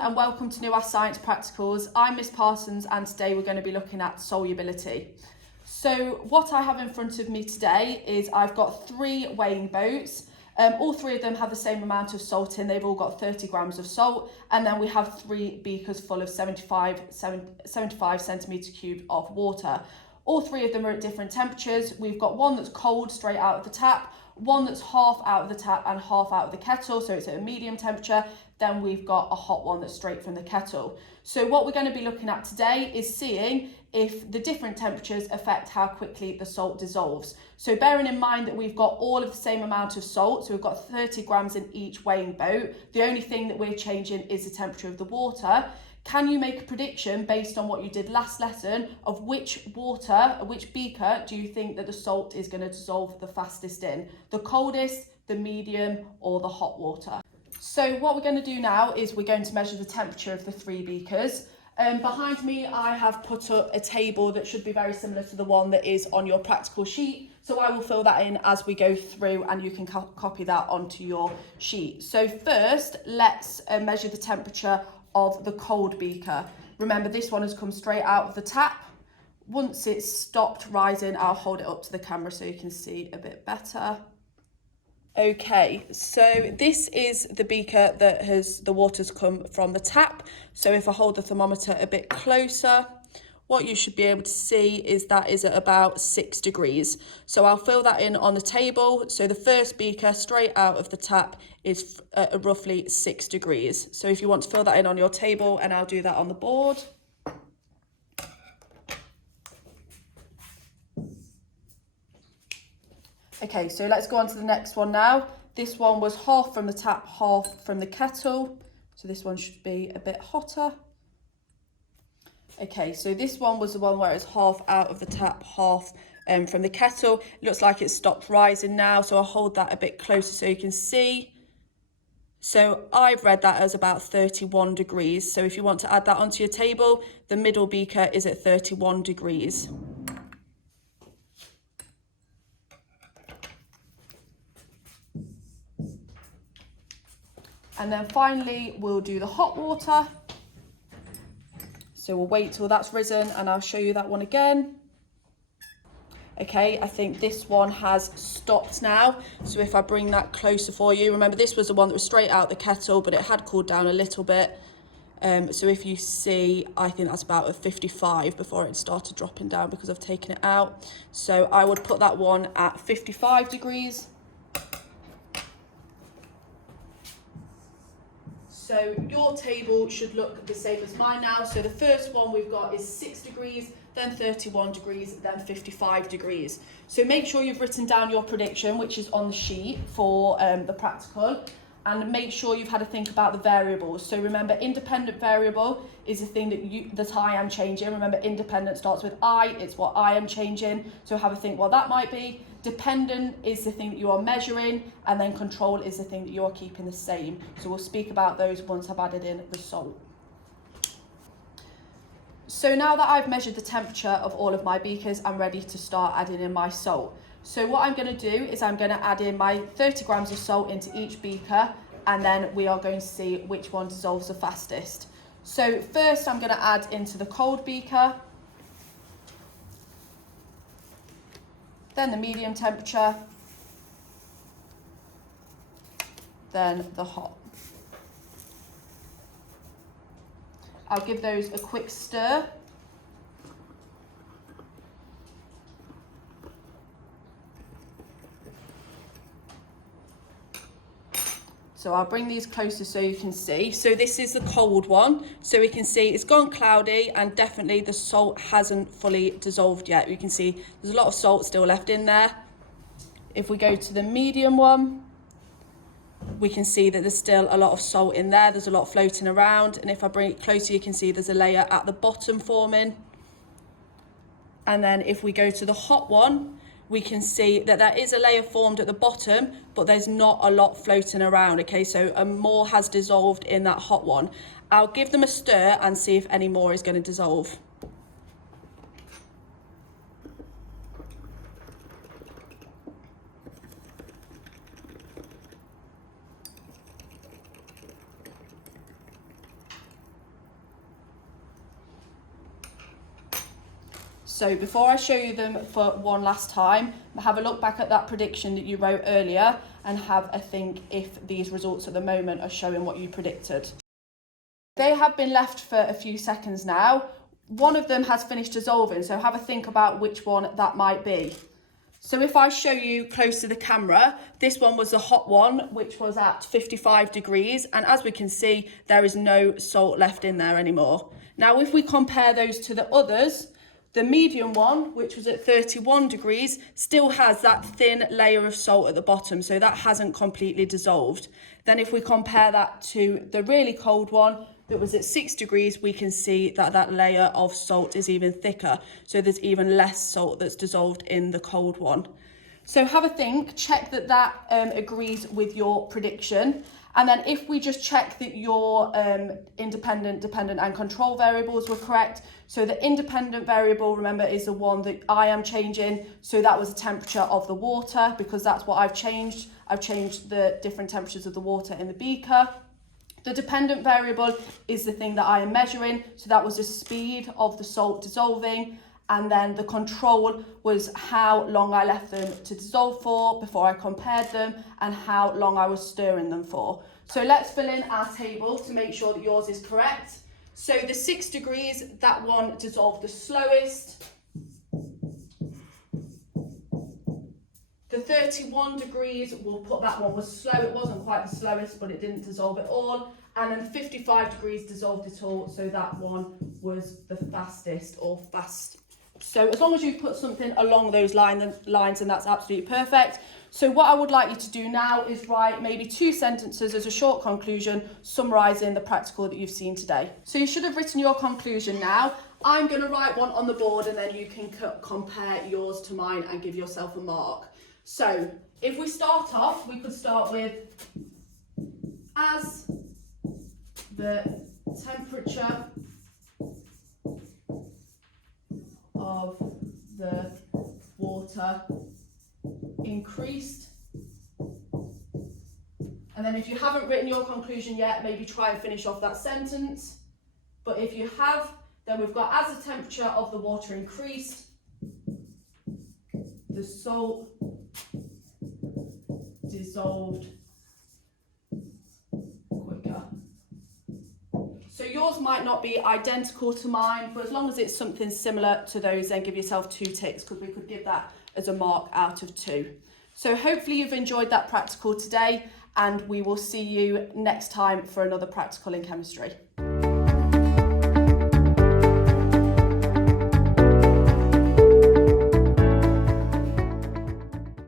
and welcome to New Science Practicals. I'm Miss Parsons and today we're going to be looking at solubility. So what I have in front of me today is I've got 3 weighing boats. All 3 of them have the same amount of salt in. They've all got 30 grams of salt, and then we have 3 beakers full of 75 centimetre cubed of water. All 3 of them are at different temperatures. We've got one that's cold straight out of the tap, one that's half out of the tap and half out of the kettle, so it's at a medium temperature. Then we've got a hot one that's straight from the kettle. So what we're going to be looking at today is seeing if the different temperatures affect how quickly the salt dissolves. So bearing in mind that we've got all of the same amount of salt, so we've got 30 grams in each weighing boat, the only thing that we're changing is the temperature of the water. Can you make a prediction based on what you did last lesson of which beaker do you think that the salt is going to dissolve the fastest in? The coldest, the medium, or the hot water? So what we're going to do now is we're going to measure the temperature of the 3 beakers. Behind me I have put up a table that should be very similar to the one that is on your practical sheet. So I will fill that in as we go through and you can copy that onto your sheet. So first let's measure the temperature of the cold beaker. Remember, this one has come straight out of the tap. Once it's stopped rising, I'll hold it up to the camera so you can see a bit better. Okay, so this is the beaker that the water's come from the tap. So if I hold the thermometer a bit closer, what you should be able to see is that is at about 6 degrees. So I'll fill that in on the table. So the first beaker straight out of the tap is at roughly 6 degrees. So if you want to fill that in on your table, and I'll do that on the board. Okay, so let's go on to the next one now. This one was half from the tap, half from the kettle. So this one should be a bit hotter. Okay, so this one was the one where it's half out of the tap, half from the kettle. It looks like it's stopped rising now, so I'll hold that a bit closer so you can see. So I've read that as about 31 degrees. So if you want to add that onto your table, the middle beaker is at 31 degrees. And then finally, we'll do the hot water. So we'll wait till that's risen and I'll show you that one again. Okay, I think this one has stopped now. So if I bring that closer for you, remember this was the one that was straight out the kettle, but it had cooled down a little bit. So if you see, I think that's about a 55 before it started dropping down because I've taken it out. So I would put that one at 55 degrees. So your table should look the same as mine now. So the first one we've got is 6 degrees, then 31 degrees, then 55 degrees. So make sure you've written down your prediction, which is on the sheet for the practical, and make sure you've had a think about the variables. So remember, independent variable is the thing that I am changing. Remember, independent starts with I, it's what I am changing. So have a think what that might be. Dependent is the thing that you are measuring, and then control is the thing that you are keeping the same. So we'll speak about those once I've added in the salt. So now that I've measured the temperature of all of my beakers, I'm ready to start adding in my salt. So what I'm going to do is I'm going to add in my 30 grams of salt into each beaker, and then we are going to see which one dissolves the fastest. So first I'm going to add into the cold beaker, then the medium temperature, then the hot. I'll give those a quick stir. So I'll bring these closer so you can see. So this is the cold one. So we can see it's gone cloudy and definitely the salt hasn't fully dissolved yet. You can see there's a lot of salt still left in there. If we go to the medium one, we can see that there's still a lot of salt in there. There's a lot floating around. And if I bring it closer, you can see there's a layer at the bottom forming. And then if we go to the hot one, we can see that there is a layer formed at the bottom, but there's not a lot floating around, okay? So more has dissolved in that hot one. I'll give them a stir and see if any more is going to dissolve. So before I show you them for one last time, have a look back at that prediction that you wrote earlier and have a think if these results at the moment are showing what you predicted. They have been left for a few seconds now. One of them has finished dissolving, so have a think about which one that might be. So if I show you close to the camera, this one was the hot one, which was at 55 degrees. And as we can see, there is no salt left in there anymore. Now, if we compare those to the others, the medium one, which was at 31 degrees, still has that thin layer of salt at the bottom, so that hasn't completely dissolved. Then if we compare that to the really cold one that was at 6 degrees, we can see that that layer of salt is even thicker. So there's even less salt that's dissolved in the cold one. So have a think, check that that agrees with your prediction. And then if we just check that your independent, dependent and control variables were correct. So the independent variable, remember, is the one that I am changing. So that was the temperature of the water, because that's what I've changed. I've changed the different temperatures of the water in the beaker. The dependent variable is the thing that I am measuring. So that was the speed of the salt dissolving. And then the control was how long I left them to dissolve for before I compared them and how long I was stirring them for. So let's fill in our table to make sure that yours is correct. So the 6 degrees, that one dissolved the slowest. The 31 degrees, we'll put that one was slow. It wasn't quite the slowest, but it didn't dissolve at all. And then 55 degrees dissolved it all. So that one was the fastest or fast. So as long as you put something along those lines, and that's absolutely perfect. So what I would like you to do now is write maybe 2 sentences as a short conclusion, summarising the practical that you've seen today. So you should have written your conclusion now. I'm going to write one on the board and then you can compare yours to mine and give yourself a mark. So if we start off, we could start with, as the temperature of the water increased. And then if you haven't written your conclusion yet, maybe try and finish off that sentence. But if you have, then we've got, as the temperature of the water increased, the salt dissolved quicker. So yours might not be identical to mine, but as long as it's something similar to those, then give yourself 2 ticks, because we could give that as a mark out of 2. So hopefully you've enjoyed that practical today, and we will see you next time for another practical in chemistry.